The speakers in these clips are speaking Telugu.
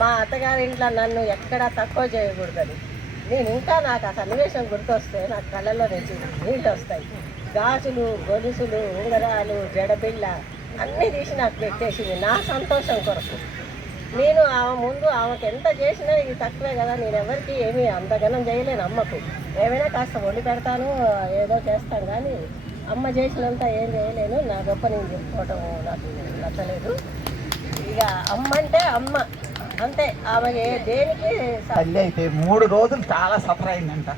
మా అత్తగారి ఇంట్లో నన్ను ఎక్కడా తక్కువ చేయకూడదని. నేను ఇంకా నాకు ఆ సన్నివేశం గుర్తొస్తే నాకు కళ్ళల్లో నుంచి నీళ్ళు వస్తాయి గాజులు గొలుసులు ఉంగరాలు జడబిళ్ళ అన్నీ తీసి నాకు పెట్టేసింది. నా సంతోషం కొరకు. నేను ఆమె ముందు ఆమెకు ఎంత చేసినా ఇది తక్కువే కదా నేను ఎవరికి ఏమీ అంతగనం చేయలేను అమ్మకు. ఏమైనా కాస్త వండి పెడతాను ఏదో చేస్తాను కానీ అమ్మ చేసినంత ఏం చేయలేను. నా గొప్ప నేను చెప్పుకోవటం నాకు నచ్చలేదు. ఇక అమ్మ అంటే అమ్మ. అంతే ఆమె దేనికి తల్లి అయితే మూడు రోజులు చాలా సఫర్ అయిందంట.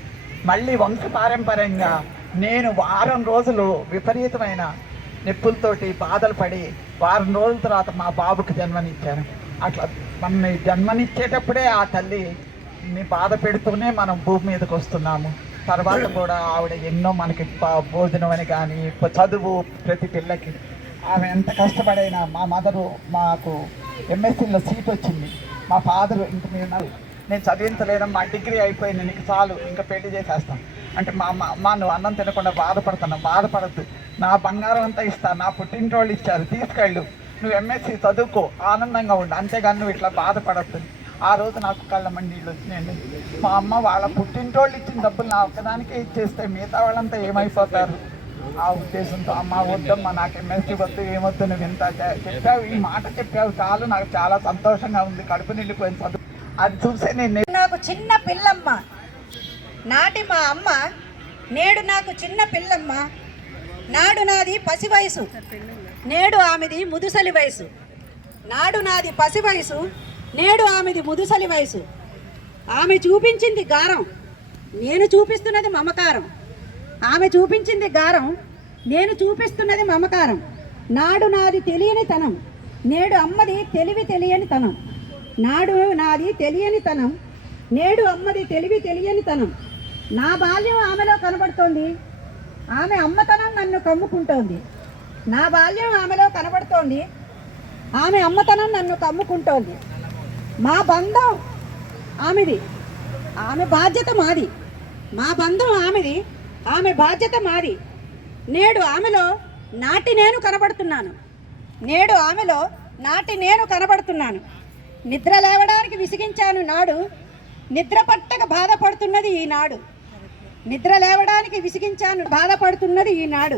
మళ్ళీ వంశ పారంపర్యంగా నేను వారం రోజులు విపరీతమైన నొప్పులతోటి బాధలు పడి వారం రోజుల తర్వాత మా బాబుకి జన్మనిచ్చాను. అట్లా మన జన్మనిచ్చేటప్పుడే ఆ తల్లి బాధ పెడుతూనే మనం భూమి మీదకి వస్తున్నాము. తర్వాత కూడా ఆవిడ ఎన్నో మనకి భోజనం అని కానీ చదువు ప్రతి పిల్లకి. ఆమె ఎంత కష్టపడైనా మా మదరు మాకు ఎంఎస్సీలో సీట్ వచ్చింది. మా ఫాదర్ ఇంక మీరు నాకు నేను చదివించలేదమ్మా డిగ్రీ అయిపోయింది నీకు చాలు ఇంకా పెళ్ళి చేసేస్తాం. అంటే మా అమ్మ అమ్మ నువ్వు అన్నం తినకుండా బాధపడుతున్నావు బాధపడద్దు. నా బంగారం అంతా ఇస్తా నా పుట్టింటోళ్ళు ఇచ్చారు తీసుకెళ్ళు. నువ్వు ఎంఎస్సీ చదువుకో ఆనందంగా ఉండు. అంతేగాని నువ్వు ఇట్లా బాధపడద్దు. ఆ రోజు నాకు కళ్ళ మండీళ్ళు వచ్చినాయండి. మా అమ్మ వాళ్ళ పుట్టింటోళ్ళు ఇచ్చిన డబ్బులు నా ఒక్కదానికే ఇచ్చేస్తే మిగతా వాళ్ళంతా ఏమైపోతారు? ఆ ఉద్దేశంతో అమ్మ వద్దమ్మా నాకు ఎంఎస్సీ వద్దు ఏమొద్దు నువ్వు ఇంత చెప్పావు ఈ మాట చెప్పావు చాలు నాకు చాలా సంతోషంగా ఉంది కడుపు నిండిపోయింది చదువు. అది చూసే నేను నాకు చిన్న పిల్లమ్మ. నాటి మా అమ్మ నేడు నాకు చిన్న పిల్లమ్మ. నాడు నాది పసి వయసు. నేడు ఆమెది ముదుసలి వయసు. నాడు నాది పసి వయసు. నేడు ఆమెది ముదుసలి వయసు. ఆమె చూపించింది గారం. నేను చూపిస్తున్నది మమకారం. ఆమె చూపించింది గారం నేను చూపిస్తున్నది మమకారం. నాడు నాది తెలియని తనం నేడు అమ్మది తెలివి తెలియని తనం. నాడు నాది తెలియని తనం నేడు అమ్మది తెలివి తెలియని తనం. నా బాల్యం ఆమెలో కనబడుతోంది. ఆమె అమ్మతనం నన్ను కమ్ముకుంటోంది. నా బాల్యం ఆమెలో కనబడుతోంది. ఆమె అమ్మతనం నన్ను కమ్ముకుంటోంది. మా బంధం ఆమెది. ఆమె బాధ్యత మాది. మా బంధం ఆమెది. ఆమె బాధ్యత మాది. నేడు ఆమెలో నాటి నేను కనబడుతున్నాను. నేడు ఆమెలో నాటి నేను కనబడుతున్నాను. నిద్ర లేవడానికి విసిగించాను నాడు నిద్ర పట్టక బాధపడుతున్నది ఈనాడు నిద్ర లేవడానికి విసిగించాను బాధపడుతున్నది ఈనాడు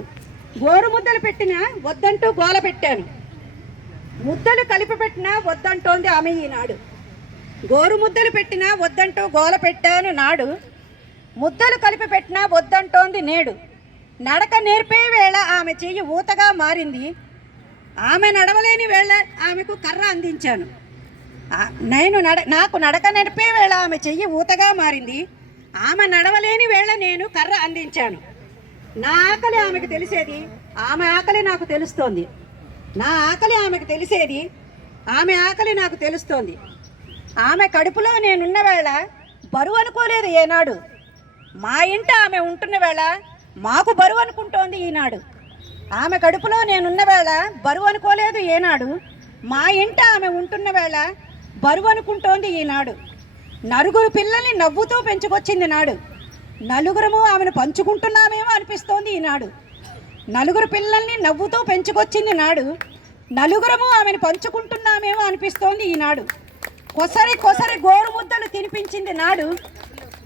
గోరు ముద్దలు పెట్టినా వద్దంటూ గోల పెట్టాను. ముద్దలు కలిపి పెట్టినా వద్దంటోంది ఆమె ఈనాడు గోరు ముద్దలు పెట్టినా వద్దంటూ గోల పెట్టాను నాడు. ముద్దలు కలిపి పెట్టినా వద్దంటోంది నేడు. నడక నేర్పే వేళ ఆమె చెయ్యి ఊతగా మారింది. ఆమె నడవలేని వేళ ఆమెకు కర్ర అందించాను. నేను నడ నాకు నడక నేర్పే వేళ ఆమె చెయ్యి ఊతగా మారింది. ఆమె నడవలేని వేళ నేను కర్ర అందించాను. నా ఆకలి ఆమెకు తెలిసేది ఆమె ఆకలి నాకు తెలుస్తోంది. నా ఆకలి ఆమెకు తెలిసేది ఆమె ఆకలి నాకు తెలుస్తోంది. ఆమె కడుపులో నేనున్న వేళ బరువు అనుకోలేదు ఏనాడు. మా ఇంట ఆమె ఉంటున్న వేళ మాకు బరువు అనుకుంటోంది ఈనాడు. ఆమె కడుపులో నేనున్న వేళ బరువు అనుకోలేదు ఏనాడు. మా ఇంట ఆమె ఉంటున్న వేళ బరువు అనుకుంటోంది ఈనాడు. నలుగురు పిల్లల్ని నవ్వుతూ పెంచుకొచ్చింది నాడు. నలుగురము ఆమెను పంచుకుంటున్నామేమో అనిపిస్తోంది ఈనాడు. నలుగురు పిల్లల్ని నవ్వుతూ పెంచుకొచ్చింది నాడు. నలుగురము ఆమెను పంచుకుంటున్నామేమో అనిపిస్తోంది ఈనాడు. కొసరి కొసరి గోరు ముద్దలు తినిపించింది నాడు.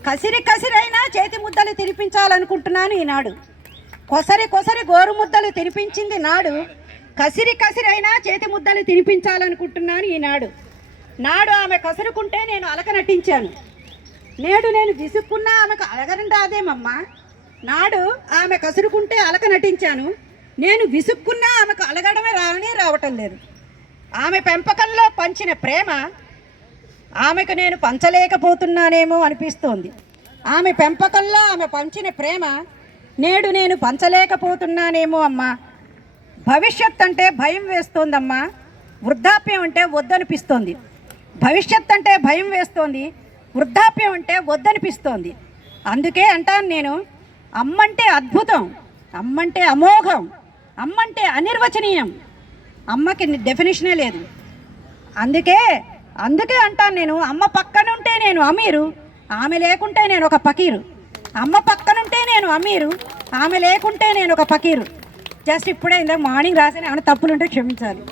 కసిరి కసిరైనా చేతి ముద్దలు తినిపించాలనుకుంటున్నాను ఈనాడు. కొసరి కొసరి గోరు ముద్దలు తినిపించింది నాడు. కసిరి కసిరైనా చేతి ముద్దలు తినిపించాలనుకుంటున్నాను ఈనాడు. నాడు ఆమె కసురుకుంటే నేను అలక నటించాను. నేడు నేను విసుక్కున్నా ఆమెకు అలగడం రాదేమమ్మా నాడు ఆమె కసురుకుంటే అలక నటించాను. నేను విసుక్కున్నా ఆమెకు అలగడమే రానే రావటం లేదు. ఆమె పెంపకంలో పంచిన ప్రేమ ఆమెకు నేను పంచలేకపోతున్నానేమో అనిపిస్తోంది. ఆమె పెంపకంలో ఆమె పంచిన ప్రేమ నేడు నేను పంచలేకపోతున్నానేమో అమ్మా. భవిష్యత్ అంటే భయం వేస్తోందమ్మా. వృద్ధాప్యం అంటే వద్దనిపిస్తోంది. భవిష్యత్ అంటే భయం వేస్తోంది. వృద్ధాప్యం అంటే వద్దనిపిస్తోంది. అందుకే అంటాను నేను అమ్మంటే అద్భుతం అమ్మంటే అమోఘం అమ్మంటే అనిర్వచనీయం. అమ్మకి డెఫినేషనే లేదు. అందుకే అందుకే అంటాను నేను అమ్మ పక్కనుంటే నేను అమీరు ఆమె లేకుంటే నేను ఒక పకీరు. అమ్మ పక్కనుంటే నేను అమీరు ఆమె లేకుంటే నేను ఒక పకీరు. జస్ట్ ఇప్పుడే ఇందాక మార్నింగ్ రాసిన ఏమైనా తప్పులుంటే క్షమించాలి.